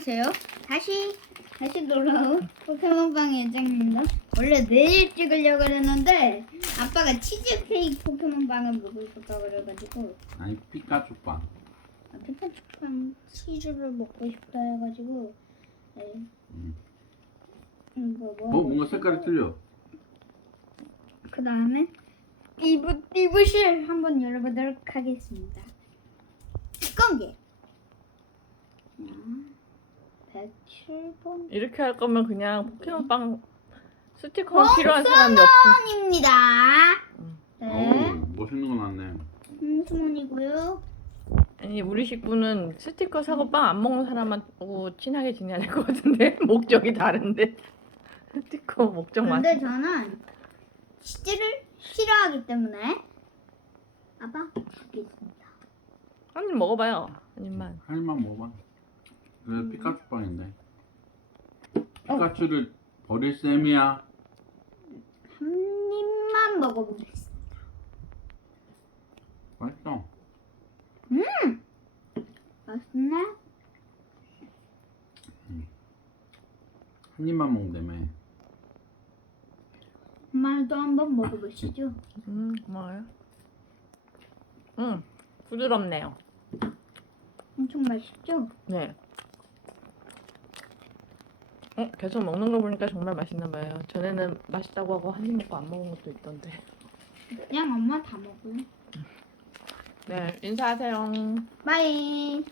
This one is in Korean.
안녕하세요. 다시 다시 돌아온 포켓몬빵 예정입니다. 원래 내일 찍으려고 그랬는데 아빠가 치즈 케이크 포켓몬빵을 먹고 싶다 그래가지고 아니 피카츄 빵. 아, 피카츄빵 치즈를 먹고 싶다 해가지고 네. 음. 이거 어 뭐? 뭔가 색깔이 틀려. 그 다음에 띠부 띠부실 한번 열어보도록 하겠습니다. 두꺼운 게. 자, 107번. 이렇게 할 거면 그냥 포켓몬빵 스티커 필요한 사람이 없고 홈스원입니다. 음. 네. 어우 멋있는 거 났네. 홈스원이고요. 아니 우리 식구는 스티커 사고 빵 안 먹는 사람하고 친하게 지내야 될 것 같은데 목적이 다른데 스티커 목적 맞 근데 저는 치즈를 싫어하기 때문에 아빠 주겠습니다. 한입 먹어봐요 한 입만 한 입만 먹어봐. 그래 음. 피카츄 빵인데. 피카츄를 버릴 셈이야. 한 입만 먹어보겠습니다. 맛있어. 맛있네? 한 입만 먹는다며. 엄마도 한번 먹어보시죠. 음 고마워요 음 부드럽네요 엄청 맛있죠? 네 어, 계속 먹는 거 보니까 정말 맛있나 봐요 전에는 맛있다고 하고 한 입 먹고 안 먹은 것도 있던데 그냥 엄마 다 먹어요. 네 인사하세요 바이.